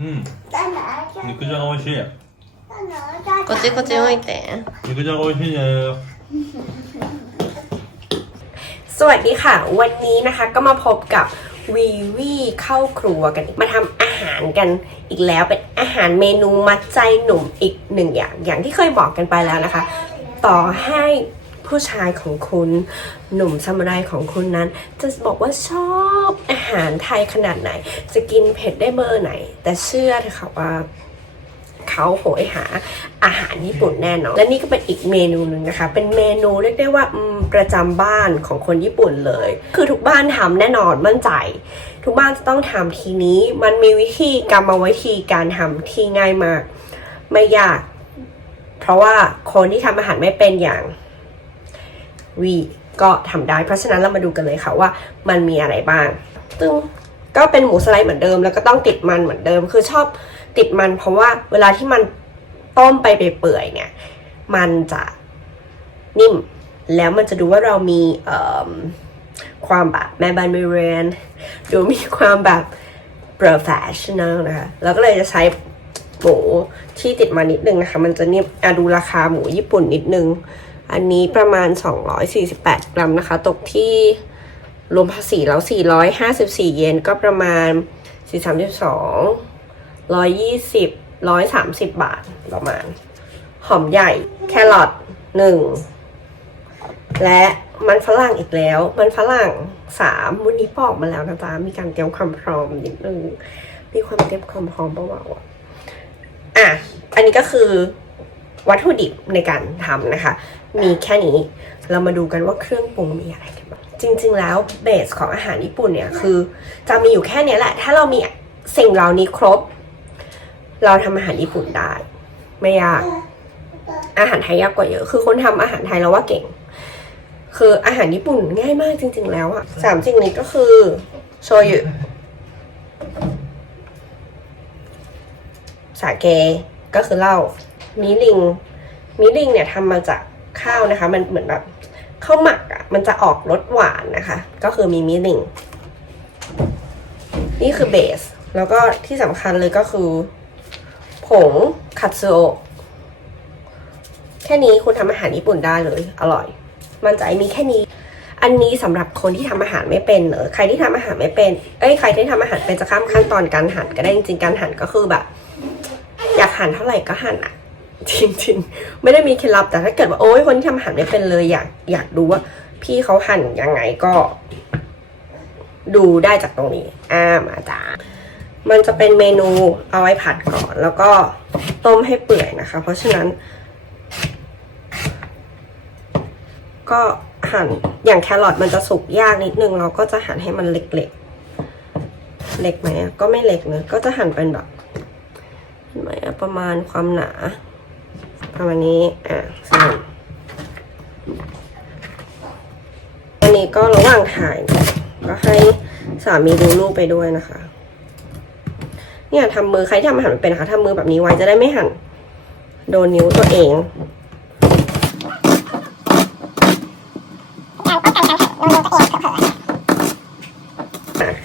うん肉じゃが美味しいこっちこっち向いて肉じゃが美味しいね สวัสดีค่ะ วันนี้นะคะก็มาพบกับวีวีเข้าครัวกันอีกมาทำอาหารกันอีกแล้วเป็นอาหารเมนูมัดใจหนุ่มอีกหนึ่งอย่าง อย่างที่เคยบอกกันไปแล้วนะคะ ต่อให้ ผู้ชายของคุณหนุ่มซามูไรของคุณนั้น จะบอกว่าชอบอาหารไทยขนาดไหน จะกินเผ็ดได้เบอร์ไหน แต่เชื่อเถอะค่ะว่าเขาโหยหาอาหารญี่ปุ่นแน่นอน และนี่ก็เป็นอีกเมนูหนึ่งนะคะ เป็นเมนูเรียกได้ว่าประจำบ้านของคนญี่ปุ่นเลย คือทุกบ้านทำแน่นอนมั่นใจ ทุกบ้านจะต้องทำทีนี้ มันมีวิธีกรรมวิธีการทำที่ง่ายมาก ไม่ยาก เพราะว่าคนที่ทำอาหารไม่เป็นอย่าง วีก็ทำได้ เพราะฉะนั้นเรามาดูกันเลยค่ะว่ามันมีอะไรบ้างตึ้งก็เป็นหมูสไลด์เหมือนเดิม แล้วก็ต้องติดมันเหมือนเดิม คือชอบติดมันเพราะว่าเวลาที่มันต้มไปเปื่อยๆเนี่ย มันจะนิ่ม แล้วมันจะดูว่าเรามีความแบบแม่บ้านไม่เรียนดูมีความแบบ professional นะคะแล้วก็เลยจะใช้หมูที่ติดมานิดนึงนะคะ มันจะนิ่มอะดูราคาหมูญี่ปุ่นนิดนึง อันนี้ประมาณ 248 กรัมนะคะ ตกที่รวมภาษีแล้ว 454 เยนก็ประมาณ 432 120 130 บาทประมาณ หอมใหญ่ แครอทหนึ่งและมันฝรั่งอีกแล้ว มันฝรั่งสามวันนี้ปอกมาแล้วนะจ๊ะ มีการเตรียมความพร้อมนิดนึง มีความเตรียมความพร้อมเบาๆอะอะอันนี้ก็คือ วัตถุดิบในการทำนะคะ มีแค่นี้เรามาดูกันว่าเครื่องปรุงมีอะไรกันบ้างจริง ๆ แล้วเบสของอาหารญี่ปุ่นเนี่ยคือจะมีอยู่แค่นี้แหละ ถ้าเรามีสิ่งเหล่านี้ครบ เราทำอาหารญี่ปุ่นได้ ไม่ยากอาหารไทยยากกว่าเยอะ คือคนทำอาหารไทยเราว่าเก่ง คืออาหารญี่ปุ่นง่ายมากจริง ๆ แล้วอะสามสิ่งนี้ก็คือโชยุสาเกก็คือเหล้า มิริงมิริงเนี่ยทำมาจากข้าวนะคะ มันเหมือนแบบข้าวหมักอะมันจะออกรสหวานนะคะ ก็คือมีมิริงนี่คือเบส แล้วก็ที่สำคัญเลยก็คือ ผงคัตสึโอแค่นี้คุณทำอาหารญี่ปุ่นได้เลย อร่อย มันจะมีแค่นี้ อันนี้สำหรับคนที่ทำอาหารไม่เป็นเนอะใครที่ทำอาหารไม่เป็น เอ้ยใครที่ทำอาหารเป็นจะข้ามขั้นตอนการหั่นก็ได้จริงๆการหั่นก็คือแบบ อยากหั่นเท่าไหร่ก็หั่นอะ จริงๆ ไม่ได้มีเคล็ดลับแต่ถ้าเกิดว่าโอ้ยคนที่ทำอาหารไม่เป็นเลยอยากอยากดูว่า พี่เขาหั่นยังไงก็ ดูได้จากตรงนี้ อ่ามาจ้ามันจะเป็นเมนูเอาไว้ผัดก่อน แล้วก็ต้มให้เปื่อยนะคะ เพราะฉะนั้น ก็หั่นอย่างแครอทมันจะสุกยากนิดนึง เราก็จะหั่นให้มันเล็กๆ เล็กไหมก็ไม่เล็กเนะก็จะหั่นเป็นแบบเห็นไหมประมาณความหนา ประมาณนี้ อะสั่นอันนี้ก็ระหว่างถ่าย ก็ให้สามีดูลูกไปด้วยนะคะ เนี่ยทำมือใครที่ทำอาหารเป็นนะคะทำมือแบบนี้ไว้จะได้ไม่หั่นโดนนิ้วตัวเอง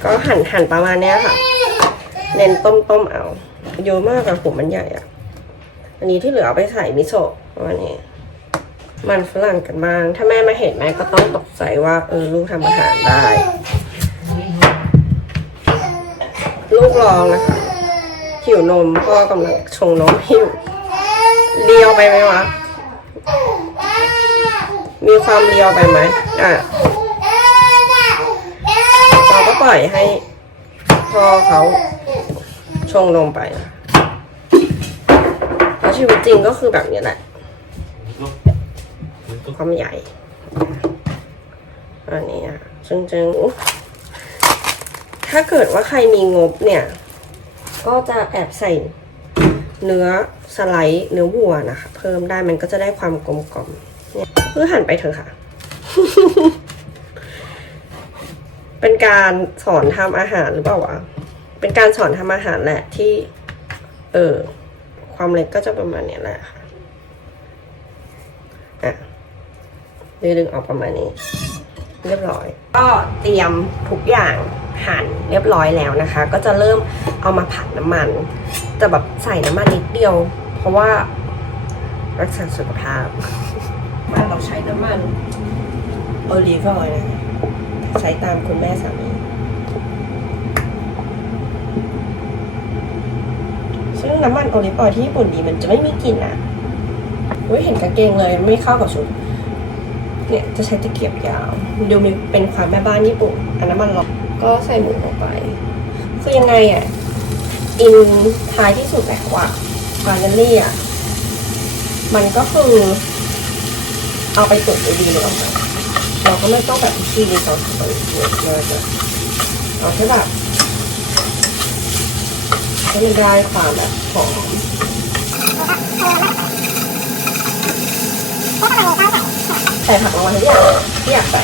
ก็หั่นหั่นประมาณเนี้ยค่ะ เน้นต้มต้มเอา เยอะมากอะผมมันใหญ่อะ อันนี้ที่เหลือเอาไปใส่มิโซะประมาณนี้ มันฝรั่งกันบ้าง ถ้าแม่มาเห็นแม่ก็ต้องตกใจว่า เออลูกทำอาหารได้ ลูกลองนะคะหิวนมพ่อกำลังชงนมห้อยู่เลียวไปไหมวะ มีความเลียวไปไหมอะเราก็ปล่อยให้พ่อเขาชงนมไปนะ ชีวิตจริงก็คือแบบนี้แหละ ความใหญ่อันนี้อะจึงจึงๆถ้าเกิดว่าใครมีงบเนี่ย ก็จะแอบใส่เนื้อสไลด์เนื้อวัวนะคะ เพิ่มได้มันก็จะได้ความกลมกล่อมเนี่ยคือหันไปเถอะค่ะ เป็นการสอนทำอาหารหรือเปล่าวะเป็นการสอนทำอาหารแหละที่ เออ ความเล็กก็จะประมาณนี้แหละค่ะอะดึงออกประมาณนี้ เรียบร้อย ก็เตรียมทุกอย่างหั่นเรียบร้อยแล้วนะคะ ก็จะเริ่มเอามาผัดน้ำมันจะแบบใส่น้ำมันนิดเดียว เพราะว่ารักษาสุขภาพมันเราใช้น้ำมันโอลีฟออยล์นะใช้ตามคุณแม่สามี ซึ่งน้ำมันโอลิฟออยล์ที่ญี่ปุ่นดีมันจะไม่มีกลิ่นอะอุ้ยเห็นกางเกงเลยไม่เข้ากับชุด เนี่ยจะใช้ตะเกียบยาวดูมีเป็นความแม่บ้านญี่ปุ่นอันน้ำมันร้อนก็ใส่หมูลงไป คือยังไงอะอินท้ายที่สุดแล้วอะฟาเนลลี่อะมันก็คือ เอาไปตุ๋นดีๆเลยออกมาเราก็ไม่ต้องแบบที่ดีตอนทำอะไรเยอะมากเลยเอาแค่แบบ ให้มันได้ความแบบหอมใส่ผักลงมาทุกอย่างที่อยากใส่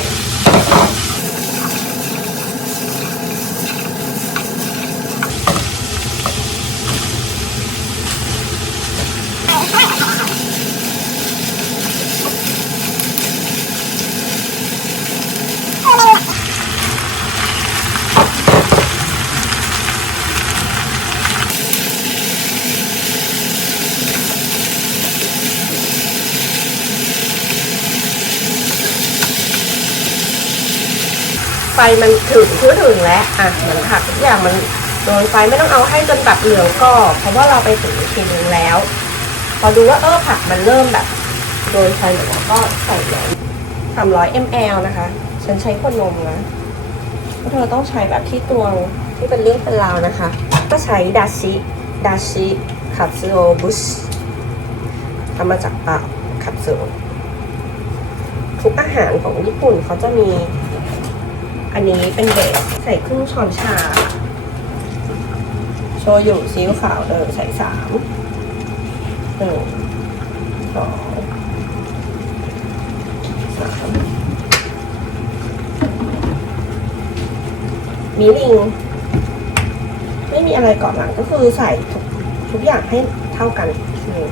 ไฟมันถึงคือถึงแล้วอะเหมือนผักทุกอย่างมันโดนไฟไม่ต้องเอาให้จนแบบเหลืองก็เพราะว่าเราไปถึงทีนึงแล้ว พอดูว่าเออผักมันเริ่มแบบโดนไฟเหลืองก็ใส่เลยสามร้อย ml นะคะ ฉันใช้คนนมนะเพราะเธอต้องใช้แบบที่ตวงที่เป็นเรื่องเป็นราวนะคะ ก็ใช้ดาชิดาชิคาตสึโอบุชทำมาจากปลาคาตสึโอทุกอาหารของญี่ปุ่นเขาจะมี อันนี้เป็นเบสใส่ครึ่งช้อนชา โชยุซีอิ๊วขาวเดินใส่สามหนึ่งสองสามมีลิง ไม่มีอะไรก่อนหลังก็คือใส่ทุกทุกอย่างให้เท่ากันหนึ่ง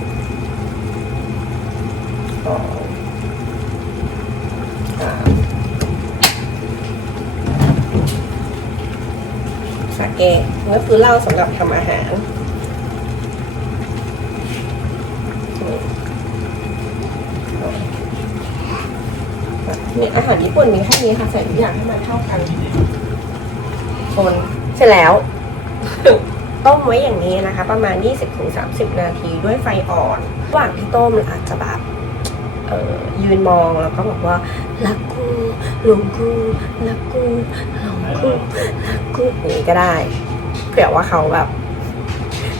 สองสาม สาเกก็คือเหล้าสำหรับทำอาหารเนี่ยอาหารญี่ปุ่นมีแค่นี้ค่ะใส่ทุกอย่างให้มันเท่ากันคนเสร็จแล้ว ต้มไว้อย่างนี้นะคะ ประมาณ 20-30 นาทีด้วยไฟอ่อนระหว่างที่ต้มอาจจะแบบยืนมองแล้วก็บอกว่ารักกูหลงกูรักกูหลง กูรักกูอย่างนี้ก็ได้ เผื่อว่าเขาแบบ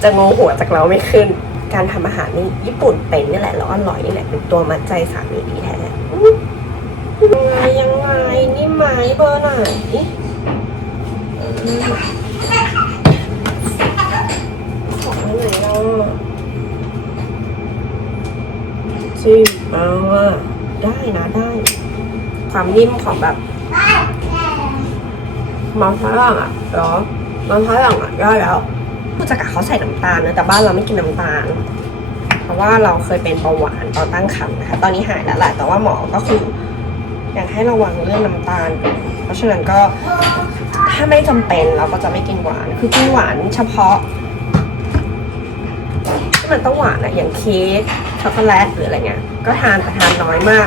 จะงงหัวจากเราไม่ขึ้น การทำอาหารนี่ญี่ปุ่นเป็นนี่แหละแล้วอร่อยนี่แหละเป็นตัวมัดใจสามีดีแท้ยังไงยังไงนี่ไม้เบอร์ไหนขอไหนเราซิมเอาอะได้นะได้ ความนิ่มของแบบ มังสวิรังอะเหรอมังสวิรังอะได้แล้วผู้จักรเขาใส่น้ำตาลนะแต่บ้านเราไม่กินน้ำตาล เพราะว่าเราเคยเป็นเบาหวานตอนตั้งครรภ์นะคะ ตอนนี้หายแล้วแหละแต่ว่าหมอก็คืออยากให้ระวังเรื่องน้ำตาล เพราะฉะนั้นก็ถ้าไม่จำเป็นเราก็จะไม่กินหวาน คือกินหวานเฉพาะที่มันต้องหวานอะอย่างเค้กช็อกโกแลตหรืออะไรเงี้ยก็ทานแต่ทานน้อยมาก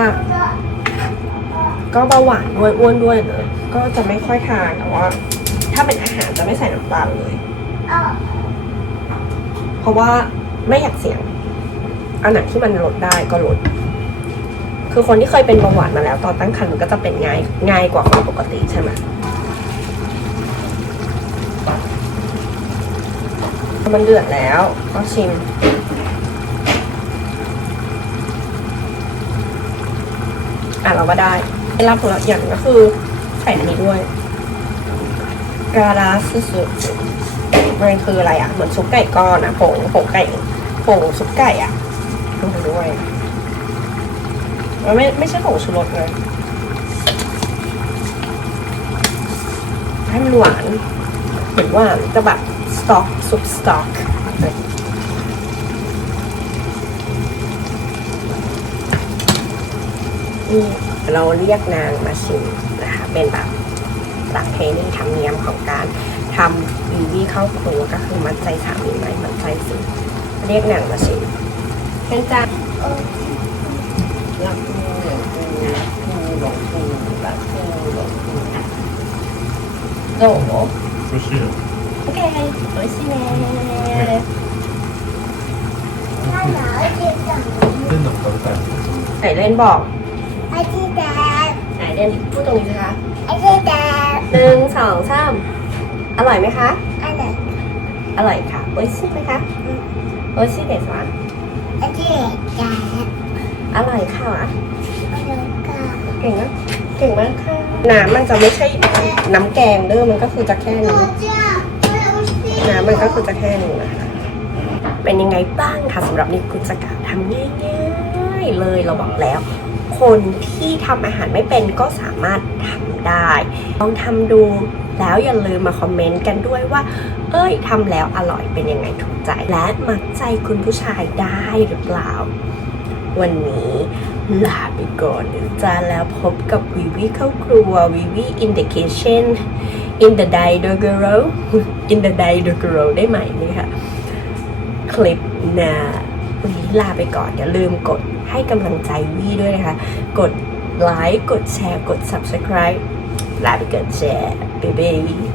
ก็เบาหวานด้วยอ้วนด้วยเนอะ ก็จะไม่ค่อยทานแต่ว่า ถ้าเป็นอาหารจะไม่ใส่น้ำตาลเลย เพราะว่าไม่อยากเสี่ยง อันไหนที่มันลดได้ก็ลด คือคนที่เคยเป็นเบาหวานมาแล้ว ตอนตั้งครรภ์มันก็จะเป็นง่ายง่ายกว่าคนปกติใช่ไหมมันเดือดแล้วก็ชิมอะเราก็ได้เคล็ดลับของเราอย่างก็คือ ส่อันนี้ด้วยกาลาสุสุมันคืออะไรอะ เหมือนซุปไก่ก้อนอะผงผงไก่ผงซุปไก่อะลงไปด้วยมันไม่ไม่ใช่ผงชูรสเลยให้มันหวานเหมือนหวาจะแบบสต็อกซุปสต็อกนี่เราเรียกนางมาชิมนะ เป็นแบบประเพณีธรรมเนียมของการทำวีวีเข้าครัวก็คือมัดใจสามีไหมมัดใจสิเรียกหนังมาสิเห็นจ้าลักมูหลงปูลักมูหลงปูลักมูหลงปูโอ้โห Proszę. โอเคโอ้ยสิแม่ Ten nam tam tak. ไหนเล่นบอก ไปที่แก หนเล่นพูดตรงนี้สิคะหนึ่งสองสามอร่อยไหมคะ อร่อยค่ะโอ้ยชิไหมคะโอ้ยชิเด็ดวะอร่อยค่ะเก่งมากเก่งมากค่ะน้ำมันจะไม่ใช่น้ำแกงเด้อมันก็คือจะแค่นี้น้ำมันก็คือจะแค่นี้นะคะเป็นยังไงบ้างคะสำหรับนิกุจกะทำง่ายๆเลยเราบอกแล้ว คนที่ทำอาหารไม่เป็นก็สามารถทำได้ ลองทำดูแล้วอย่าลืมมาคอมเมนต์กันด้วยว่า เอ้ยทำแล้วอร่อยเป็นยังไงถูกใจ และมักใจคุณผู้ชายได้หรือเปล่า วันนี้ลาไปก่อนนะจ้าแล้วพบกับวิวีเข้าครัววิวี in the kitchen in the day the girl in the day the girl ได้ไหมนี่ค่ะ คลิปหน้าวันนี้ลาไปก่อนอย่าลืมกด ให้กำลังใจวีด้วยนะคะ กดไลค์ กดแชร์ กด subscribe ลาไปก่อนแชร์บ๊ายบาย